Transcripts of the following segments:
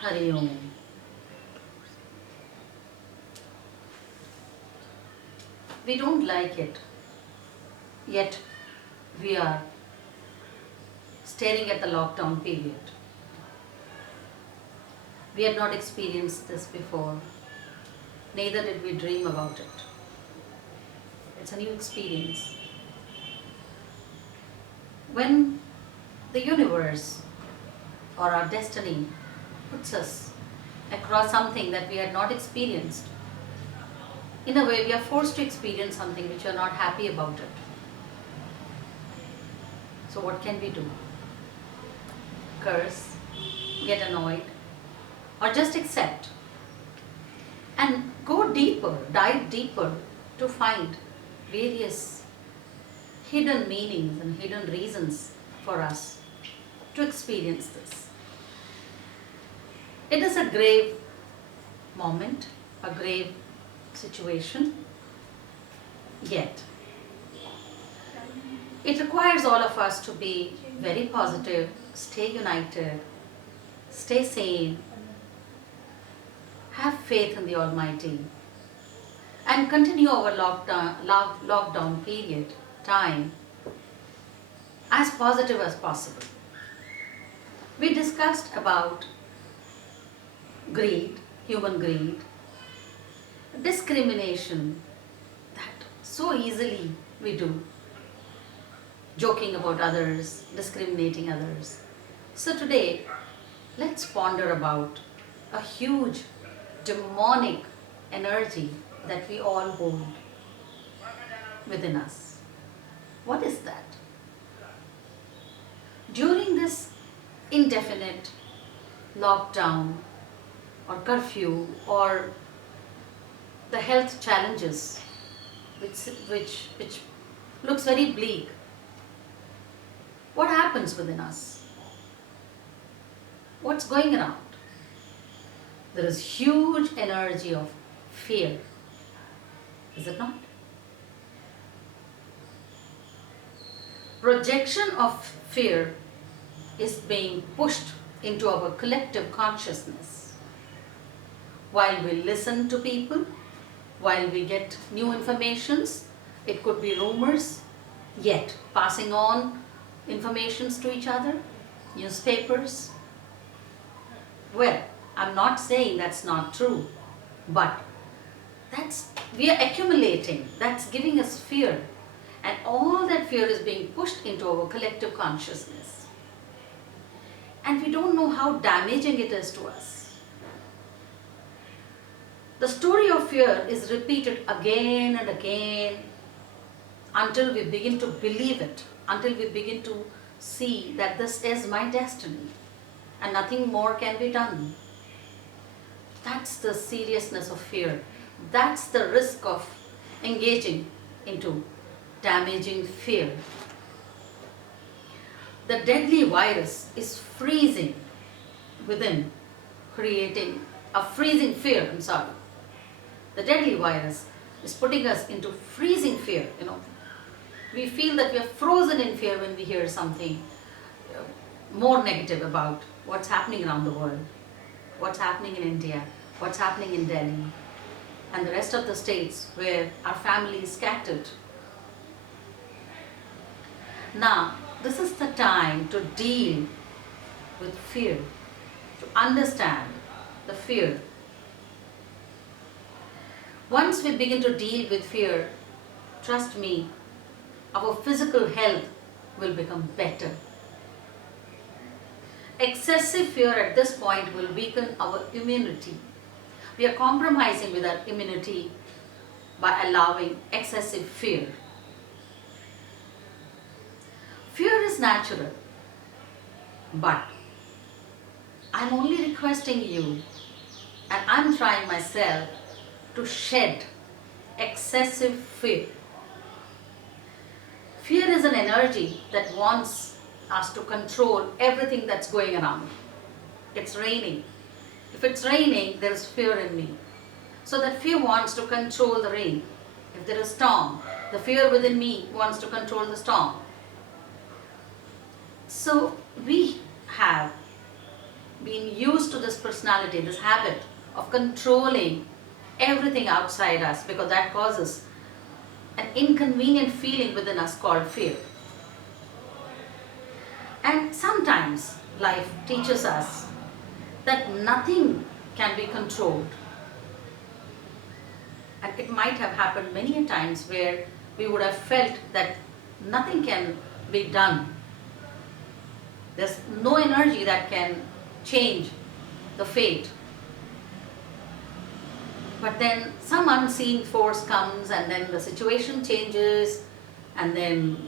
Hari Om. We don't like it, yet we are staring at the lockdown period. We had not experienced this before, neither did we dream about it. It's a new experience. When the universe or our destiny puts us across something that we had not experienced, in a way we are forced to experience something which we are not happy about it. So what can we do? Curse, get annoyed, or just accept and go deeper, dive deeper to find various hidden meanings and hidden reasons for us to experience this. It is a grave moment, a grave situation, yet it requires all of us to be very positive, stay united, stay sane, have faith in the Almighty, and continue our lockdown period time as positive as possible. We discussed about greed, human greed, discrimination that so easily we do, joking about others, discriminating others. So today, let's ponder about a huge demonic energy that we all hold within us. What is that? During this indefinite lockdown or curfew or the health challenges which looks very bleak, what happens within us? What's going around? There is huge energy of fear, is it not? Projection of fear is being pushed into our collective consciousness. While we listen to people, while we get new informations, it could be rumors, yet passing on informations to each other, newspapers. Well, I'm not saying that's not true, but we are accumulating, that's giving us fear, and all that fear is being pushed into our collective consciousness. And we don't know how damaging it is to us. The story of fear is repeated again and again until we begin to believe it, until we begin to see that this is my destiny and nothing more can be done. That's the seriousness of fear. That's the risk of engaging into damaging fear. The deadly virus is freezing within, creating a freezing fear, The deadly virus is putting us into freezing fear, We feel that we are frozen in fear when we hear something more negative about what's happening around the world, what's happening in India, what's happening in Delhi, and the rest of the states where our family is scattered. Now, this is the time to deal with fear, to understand the fear. Once we begin to deal with fear, trust me, our physical health will become better. Excessive fear at this point will weaken our immunity. We are compromising with our immunity by allowing excessive fear. Fear is natural, but I'm only requesting you, and I'm trying myself, to shed excessive fear. Fear is an energy that wants us to control everything that's going around. It's raining. If it's raining, there is fear in me. So that fear wants to control the rain. If there is storm, the fear within me wants to control the storm. So we have been used to this personality, this habit of controlling everything outside us, because that causes an inconvenient feeling within us called fear. And sometimes life teaches us that nothing can be controlled. And it might have happened many a times where we would have felt that nothing can be done. There's no energy that can change the fate. But then some unseen force comes and then the situation changes, and then,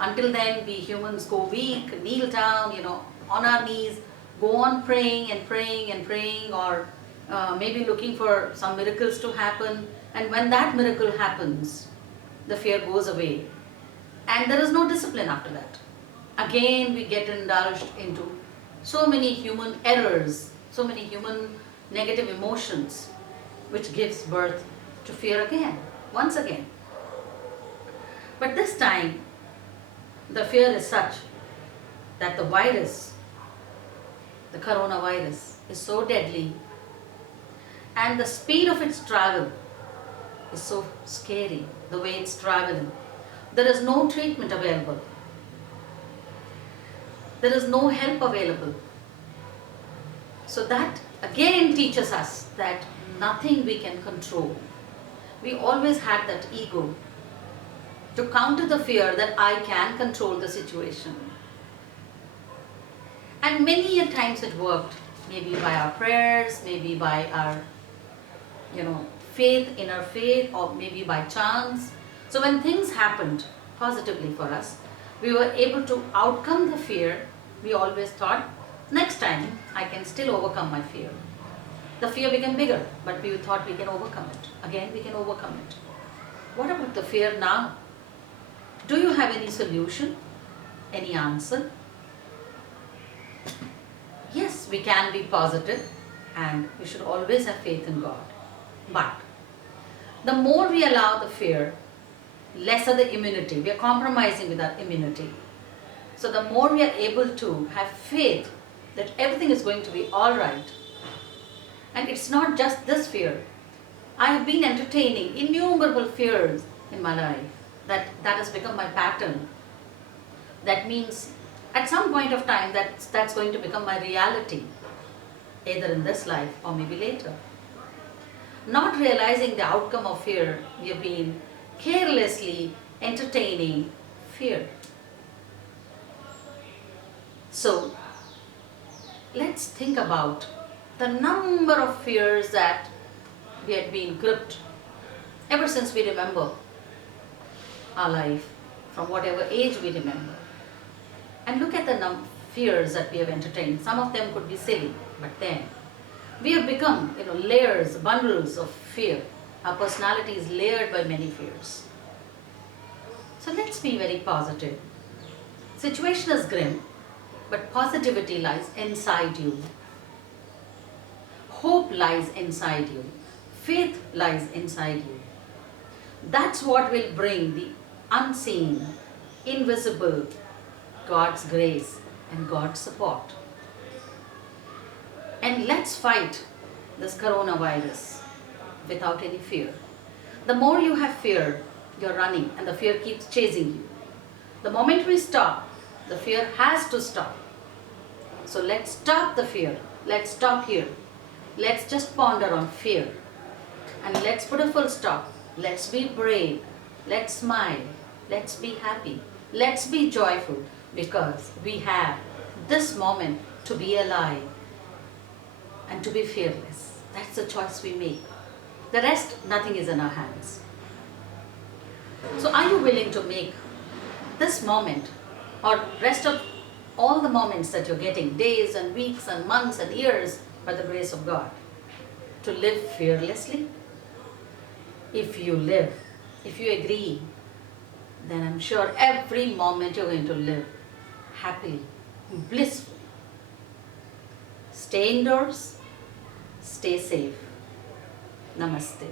until then we humans go weak, kneel down, on our knees, go on praying and praying and praying, or maybe looking for some miracles to happen. And when that miracle happens, the fear goes away. And there is no discipline after that. Again, we get indulged into so many human errors, so many human negative emotions, which gives birth to fear again, once again. But this time, the fear is such that the virus, the coronavirus, is so deadly, and the speed of its travel is so scary, the way it's traveling. There is no treatment available. There is no help available. So that again teaches us that nothing we can control. We always had that ego to counter the fear that I can control the situation. And many a times it worked, maybe by our prayers, maybe by our, faith, inner faith, or maybe by chance. So when things happened positively for us, we were able to outcome the fear. We always thought, next time I can still overcome my fear. The fear became bigger, but we thought we can overcome it. Again, we can overcome it. What about the fear now? Do you have any solution? Any answer? Yes, we can be positive, and we should always have faith in God. But the more we allow the fear, lesser the immunity. We are compromising with our immunity. So the more we are able to have faith that everything is going to be all right. And it's not just this fear. I have been entertaining innumerable fears in my life. That has become my pattern. That means at some point of time that's going to become my reality, either in this life or maybe later. Not realizing the outcome of fear, we have been carelessly entertaining fear. So let's think about the number of fears that we had been gripped ever since we remember our life, from whatever age we remember. And look at the fears that we have entertained. Some of them could be silly, but then we have become, layers, bundles of fear. Our personality is layered by many fears. So let's be very positive. Situation is grim, but positivity lies inside you. Hope lies inside you. Faith lies inside you. That's what will bring the unseen, invisible God's grace and God's support. And let's fight this coronavirus without any fear. The more you have fear, you're running, and the fear keeps chasing you. The moment we stop, the fear has to stop. So let's stop the fear. Let's stop here. Let's just ponder on fear. And let's put a full stop. Let's be brave. Let's smile. Let's be happy. Let's be joyful, because we have this moment to be alive and to be fearless. That's the choice we make. The rest, nothing is in our hands. So are you willing to make this moment, or rest of all the moments that you're getting, days and weeks and months and years, by the grace of God, to live fearlessly? If you live, if you agree, then I'm sure every moment you're going to live happily, blissfully. Stay indoors, stay safe. Namaste.